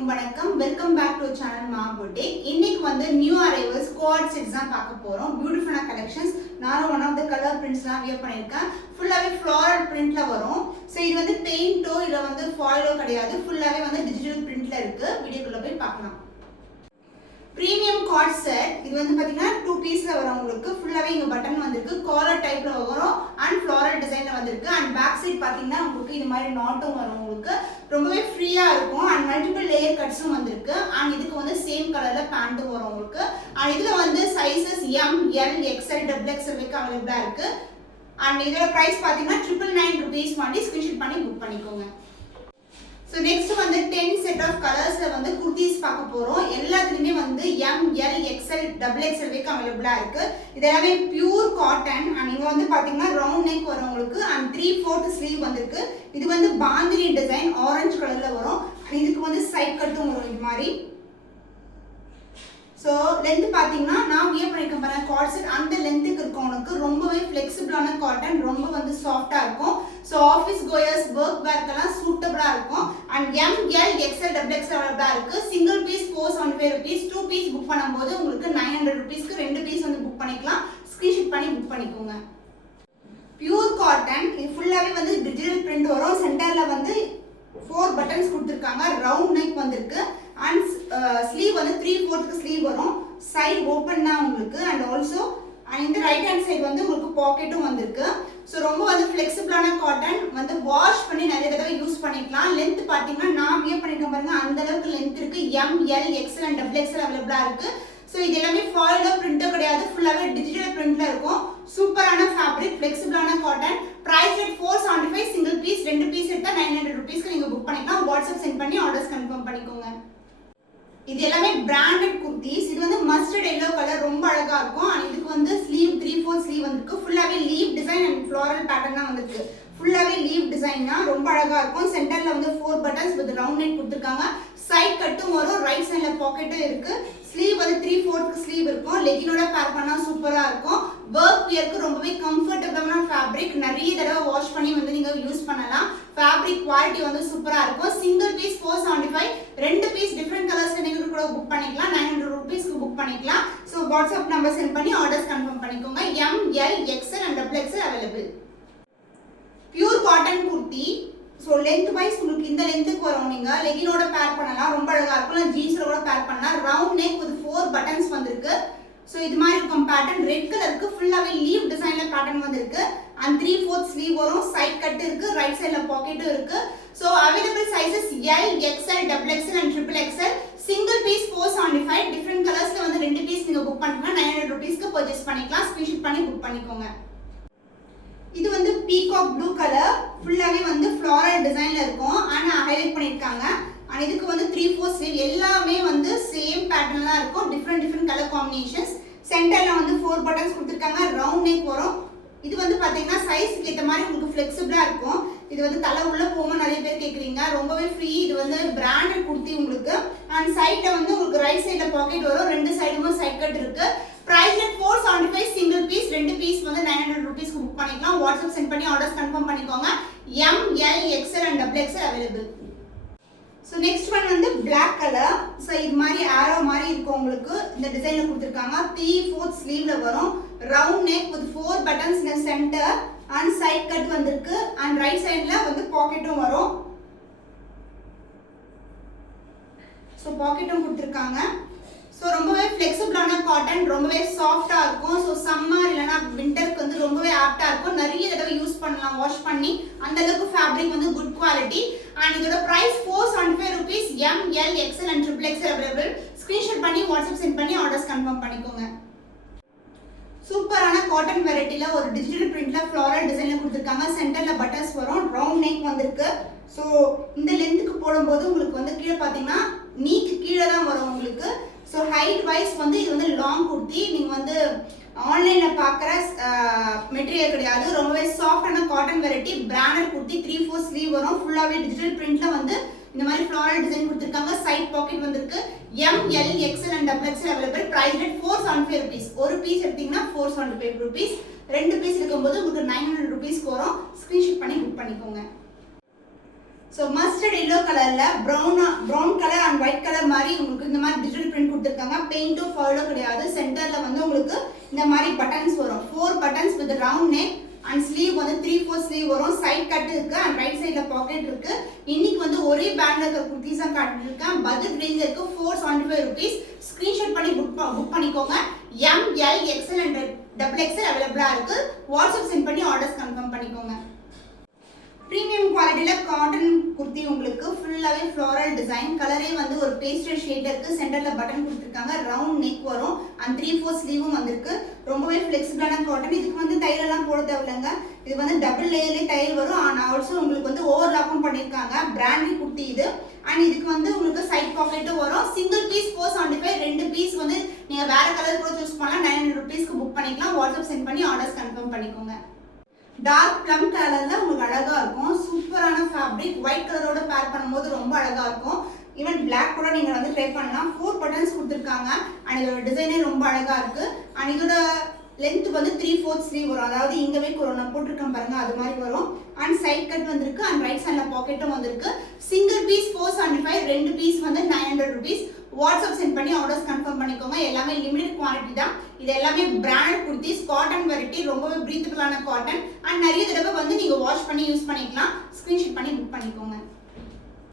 அனைவருக்கும் வணக்கம். Welcome back to channel மா boutique. இன்னைக்கு வந்து நியூ அரைவல்ஸ் கோஆர்ட்ஸ் எக்ஸாம் பார்க்க போறோம். பியூட்டிஃபுல்லான கலெக்ஷன்ஸ். நானும் ஒன் ஆஃப் த கலர் பிரிண்ட்ஸ்லாம் வியர் பண்ணியிருக்கேன். ஃபுல்லாவே ஃப்ளாரல் பிரிண்ட்ல வரும். ஸோ இது வந்து பெயிண்டோ இல்லை வந்து ஃபாயிலோ கிடையாது. ஃபுல்லாவே வந்து டிஜிட்டல் பிரிண்ட்ல இருக்கு. வீடியோக்குள்ள போய் பார்க்கலாம். Premium card set. இது வந்து பாத்தீங்கன்னா 2 பீஸ்ல வரும். உங்களுக்கு ஃபுல்லாவே இங்க பட்டன் வந்திருக்கு. காலர் டைப்ல வரும் அண்ட் ஃப்ளாரல் டிசைன்ல வந்திருக்கு. அண்ட் பேக் சைடு பாத்தீங்கன்னா உங்களுக்கு இது மாதிரி நாட்டும் வரும். உங்களுக்கு ரொம்பவே ஃப்ரீயா இருக்கும். அண்ட் மல்டிபிள் லேயர் கட்ஸும் வந்திருக்கு. அண்ட் இதுக்கு வந்து சேம் கலர்ல பேண்ட்டும் வரும் உங்களுக்கு. அண்ட் இதுல வந்து sizes M, L, XL, XXL வரைக்கும் அவைலபிளா இருக்கு. அண்ட் இதோட பிரைஸ் பாத்தீங்கன்னா 999 rupees மாதிரி ஸ்கிரீன்ஷாட் பண்ணி புக் பண்ணிக்கோங்க. So next வந்து 10 set of colorsல வந்து குர்தீஸ் பார்க்க போறோம். எல்லாத்துலயுமே வந்து M, L, XL, XXL வரைக்கும் அவைலபிளா இருக்கு. இது எல்லாமே பியூர் காட்டன். அண்ட் இங்க வந்து பாத்தீங்கன்னா ரவுண்ட் நெக் வரும் உங்களுக்கு. அண்ட் 3/4 ஸ்லீவ் வந்திருக்கு. இது வந்து பாந்தினி டிசைன் ஆரஞ்சு கலர்ல வரும். இதுக்கு வந்து சைட் கட்டும் வரும் இது மாதிரி. ஸோ லென்த் பார்த்தீங்கன்னா நான் வியர் பண்ணியிருக்கேன் பாருங்க கார்ட் செட். அந்த லென்த்துக்கு இருக்கும் உனக்கு. ரொம்பவே ஃப்ளெக்சிபிளான காட்டன். ரொம்ப வந்து சாஃப்டாக இருக்கும். ஸோ ஆஃபீஸ் கோயர்ஸ் ஒர்க் வேர்க்கெல்லாம் சூட்டபிளாக இருக்கும். And M, L, XL, XXL அவைலபிளாக இருக்குது. Single piece 475 rupees. 2 piece book பண்ணும்போது உங்களுக்கு 900 rupeesக்கு 2 பீஸ் வந்து புக் பண்ணிக்கலாம். ஸ்க்ரீன்ஷாட் பண்ணி புக் பண்ணிக்கோங்க. Pure cotton. இது ஃபுல்லாகவே வந்து டிஜிட்டல் பிரிண்ட் வரும். சென்டரில் வந்து 4 பட்டன்ஸ் கொடுத்துருக்காங்க. ரவுண்ட் நெக் வந்திருக்கு. அண்ட் ஸ்லீவ் வந்து 3/4 ஸ்லீவ் வரும். சைடு ஓப்பன் தான் உங்களுக்கு. அண்ட் ஆல்சோ இந்த ரைட் ஹேண்ட் சைடு வந்து உங்களுக்கு பாக்கெட்டும் வந்திருக்கு. ஸோ ரொம்ப வந்து ஃப்ளெக்சிபிளான காட்டன். வந்து வாஷ் பண்ணி நிறைய தடவை யூஸ் பண்ணிக்கலாம். லென்த் பார்த்தீங்கன்னா நான் வியர் பண்ணியிருக்கேன் பாருங்க. அந்த அளவுக்கு லென்த் இருக்கு. M, L, XL and XXL அவைலபிளா இருக்கு. ஸோ இது எல்லாமே ஃபாயிலோ பிரிண்டோ கிடையாது. ஃபுல்லாகவே டிஜிட்டல் பிரிண்ட்ல இருக்கும். சூப்பரான ஃபேப்ரிக், ஃப்ளெக்சிபிளான cotton. Price rate 475. Single piece 2 piece எடுத்தா 900 rupeesக்கு நீங்க புக் பண்ணிக்கலாம். வாட்ஸ்அப் சென்ட் பண்ணி ஆர்டர்ஸ் கன்ஃபார்ம் பண்ணிக்கோங்க. இது எல்லாமே பிராண்டட் குர்தீஸ். இது வந்து மஸ்டர்ட் எல்லோ கலர். ரொம்ப அழகா இருக்கும். அண்ட் இதுக்கு வந்து ஸ்லீவ் 3/4 ஸ்லீவ் வந்திருக்கு. ஃபுல்லாவே leave design and floral pattern தான் வந்திருக்கு. ஃபுல்லாவே லீவ் டிசைன் தான். ரொம்ப அழகா இருக்கும். சென்டர்ல வந்து 4 பட்டன்ஸ் வித் ரவுண்ட் நெக் கொடுத்துருக்காங்க. சைட் கட்டும் வரும். ரைட் சைட்ல பாக்கெட்டும் இருக்கு. ஸ்லீவ் வந்து 3/4 ஸ்லீவ் இருக்கும். லெகினோட பேர் பண்ணா சூப்பரா இருக்கும். ஒர்க் வியருக்கு ரொம்பவே கம்ஃபர்டபிளான ஃபேப்ரிக். நிறைய தடவை வாஷ் பண்ணி வந்து நீங்க யூஸ் பண்ணலாம். ஃபேப்ரிக் குவாலிட்டி வந்து சூப்பரா இருக்கும். Single piece 475. 2 பீஸ் டிஃபரெண்ட் கலர்ஸ்ல நீங்க கூட புக் பண்ணிக்கலாம். 900 rupeesக்கு புக் பண்ணிக்கலாம். ஸோ வாட்ஸ்அப் நம்பர் சென்ட் பண்ணி ஆர்டர்ஸ் கன்ஃபார்ம் பண்ணிக்கோங்க. M, L, XL and XXL available. Pure cotton kurti. So length wise உங்களுக்கு இந்த லென்த்துக்கு வரும். நீங்க லெகினோட பேர் பண்ணலாம். ரொம்ப அழகா இருக்கும். ஜீன்ஸ்ல கூட பேர் பண்ணலாம். ரவுண்ட் நெக் வித் 4 பட்டன்ஸ் வந்திருக்கு. ஸோ இது மாதிரி இருக்கும் பேட்டர்ன். ரெட் கலருக்கு ஃபுல்லாவே லீவ் டிசைன்ல பேட்டர்ன் வந்திருக்கு. அண்ட் 3/4 ஸ்லீவ் வரும். சைட் கட் இருக்கு. ரைட் சைட்ல பாக்கெட்டும் இருக்கு. So available sizes L, XL, XXL அண்ட் XXL. Single piece 475. டிஃபரெண்ட் கலர்ஸ்ல வந்து 2 பீஸ் நீங்க புக் பண்ணிக்கலாம். 900 rupeesக்கு பர்ச்சேஸ் பண்ணிக்கலாம். ஸ்கிரீன்ஷாட் பண்ணி புக் பண்ணிக்கோங்க. இது வந்து பீகாக் ப்ளூ கலர். ஃபுல்லாவே வந்து ஃப்ளாரல் டிசைன்ல இருக்கும். ஆனா ஹைலைட் பண்ணிருக்காங்க. அண்ட் இதுக்கு வந்து 3/4 ஸ்லீவ். எல்லாமே வந்து சேம் பேட்டர்ன்ல இருக்கும். Different colour combinations. சென்டர்ல வந்து 4 பட்டன்ஸ் கொடுத்துருக்காங்க. ரவுண்ட் நெக் வரும். இது வந்து பாத்தீங்கன்னா சைஸ்க்கு ஏற்ற மாதிரி உங்களுக்கு ஃப்ளெக்சிபிளா இருக்கும். இது வந்து தலை உள்ள போகும் நிறைய பேர் கேக்குறீங்க. ரொம்பவே ஃப்ரீ. இது வந்து பிராண்டட் குர்த்தி உங்களுக்கு. அண்ட் சைட்ல வந்து உங்களுக்கு ரைட் சைட்ல பாக்கெட் வரும். 2 சைடுமே சைட் கட் இருக்கு. Price rate 475. Single piece 2 piece வந்து 900 rupeesக்கு புக் பண்ணிக்கலாம். வாட்ஸ்அப் சென்ட் பண்ணி ஆர்டர்ஸ் கன்ஃபார்ம் பண்ணிக்கோங்க. M, L, XL and XXL available. So next one வந்து பிளாக் கலர். ஸோ இது மாதிரி ஆரோ மாதிரி இருக்கும் உங்களுக்கு. இந்த டிசைன்ல கொடுத்துருக்காங்க. 3/4 ஸ்லீவ்ல வரும். Round neck with 4 buttons in centre and side cut வந்திருக்கு. அண்ட் ரைட் சைட்ல வந்து பாக்கெட்டும் வரும். ஸோ பாக்கெட்டும் கொடுத்துருக்காங்க. ஸோ ரொம்பவே ஃப்ளெக்சிபிளான காட்டன். ரொம்பவே சாஃப்டா இருக்கும். ஸோ சம்மர் இல்லைனா விண்டருக்கு வந்து ரொம்பவே ஆப்டா இருக்கும். நிறைய தடவை யூஸ் பண்ணலாம் வாஷ் பண்ணி. அந்த அளவுக்கு ஃபேப்ரிக் வந்து குட் குவாலிட்டி. அண்ட் இதோட price 475 rupees. M, L, XL and XXL available. Screenshot பண்ணி வாட்ஸ்அப் சென்ட் பண்ணி ஆர்டர்ஸ் கன்ஃபார்ம் பண்ணிக்கோங்க. சூப்பரான காட்டன் வெரைட்டில ஒரு டிஜிட்டல் பிரிண்ட்ல ஃப்ளாரல் டிசைன்ல கொடுத்துருக்காங்க. சென்டர்ல பட்டன்ஸ் வரும். ரவுண்ட் நெக் வந்திருக்கு. ஸோ இந்த லென்த்துக்கு போடும்போது உங்களுக்கு வந்து கீழே பார்த்தீங்கன்னா நீக்கு கீழே தான் வரும் உங்களுக்கு. ஸோ ஹைட் வைஸ் வந்து இது வந்து லாங் குர்த்தி. நீங்கள் வந்து ஆன்லைனில் பார்க்குற மெட்டீரியல் கிடையாது. ரொம்பவே சாஃப்டான cotton variety. Branded kurti. 3/4 sleeve வரும். ஃபுல்லாகவே டிஜிட்டல் பிரிண்ட்ல வந்து இந்த மாதிரி ஃப்ளாரல் டிசைன் கொடுத்துருக்காங்க. சைட் பாக்கெட் வந்திருக்கு. M, L, XL and XXL available. Price rate 475 rupees. ஒரு பீஸ் எடுத்தீங்கன்னா 475 rupees. 2 பீஸ் இருக்கும்போது உங்களுக்கு 900 rupeesக்கு வரும். ஸ்கிரீன்ஷாட் பண்ணி புக் பண்ணிக்கோங்க. ஸோ மஸ்டர்ட் எல்லோ கலரில் brown colour and white colour மாதிரி உங்களுக்கு இந்த மாதிரி டிஜிட்டல் பிரிண்ட் கொடுத்துருக்காங்க. பெயிண்ட்டும் ஃபாலோ கிடையாது. சென்டரில் வந்து உங்களுக்கு இந்த மாதிரி பட்டன்ஸ் வரும். 4 buttons with round neck and sleeve வந்து 3/4 ஸ்லீவ் வரும். சைட் கட் இருக்கு அண்ட் ரைட் சைடில் பாக்கெட் இருக்கு. இன்னைக்கு வந்து ஒரே பேண்ட்ல இருக்க குர்த்திஸ் தான் காட்டிருக்கேன். பட்ஜெட் ரேஞ்ச் இருக்கு 475 rupees. ஸ்கிரீன்ஷாட் பண்ணி புக் பண்ணிக்கோங்க. M, L, XL and XXL அவைலபிளாக இருக்கு. வாட்ஸ்அப் சென்ட் பண்ணி ஆர்டர்ஸ் கன்ஃபார்ம் பண்ணிக்கோங்க. ப்ரீமியம் குவாலிட்டியில் காட்டன் குர்த்தி உங்களுக்கு ஃபுல்லாகவே ஃப்ளோரல் டிசைன். கலரே வந்து ஒரு பேஸ்டல் ஷேட் இருக்குது. சென்டரில் பட்டன் கொடுத்துருக்காங்க. ரவுண்ட் நெக் வரும் அண்ட் 3/4 ஸ்லீவும் வந்திருக்கு. ரொம்பவே ஃப்ளெக்சிபிளான காட்டன். இதுக்கு வந்து தையலெல்லாம் போட தேவையில்லைங்க. இது வந்து டபுள் லேயர்லேயே தையல் வரும். அண்ட் ஆல்சோ உங்களுக்கு வந்து ஓவர்லாக்கும் பண்ணியிருக்காங்க. பிராண்டட் குர்த்தி இது. அண்ட் இதுக்கு வந்து உங்களுக்கு சைட் பாக்கெட்டும் வரும். Single piece 475. 2 பீஸ் வந்து நீங்கள் வேறு கலர் கூட சூஸ் பண்ணலாம். 900 rupeesக்கு புக் பண்ணிக்கலாம். வாட்ஸ்அப் சென்ட் பண்ணி ஆர்டர்ஸ் கன்ஃபார்ம் பண்ணிக்கோங்க. டார்க் ப்ளம் கலர்ல உங்களுக்கு அழகா இருக்கும். சூப்பரான ஃபேப்ரிக். ஒயிட் கலரோட பேர் பண்ணும்போது ரொம்ப அழகா இருக்கும். ஈவன் பிளாக் கூட நீங்க வந்து ட்ரை பண்ணலாம். 4 பட்டன்ஸ் கொடுத்துருக்காங்க அண்ட் இதோட டிசைனே ரொம்ப அழகா இருக்கு. அண்ட் இதோட லென்த் வந்து 3/4 ஸ்லீவ் வரும். அதாவது இங்கவே நான் போட்டிருக்கேன் பாருங்க, அது மாதிரி வரும். அண்ட் சைட் கட் வந்திருக்கு அண்ட் ரைட் சைட்ல பாக்கெட்டும் வந்திருக்கு. Single piece 475. 2 பீஸ் வந்து 900 rupees. வாட்ஸ்அப் சென்ட் பண்ணி ஆர்டர்ஸ் கன்ஃபார்ம் பண்ணிக்கோங்க. எல்லாமே லிமிடெட் குவான்டிட்டி தான். இது எல்லாமே பிராண்டட் குர்த்திஸ். Cotton variety. ரொம்பவே பிரீத்தபிளான காட்டன். அண்ட் நிறைய தடவை வந்து நீங்க வாஷ் பண்ணி யூஸ் பண்ணிக்கலாம். ஸ்கிரீன்ஷாட் பண்ணி புக் பண்ணிக்கோங்க.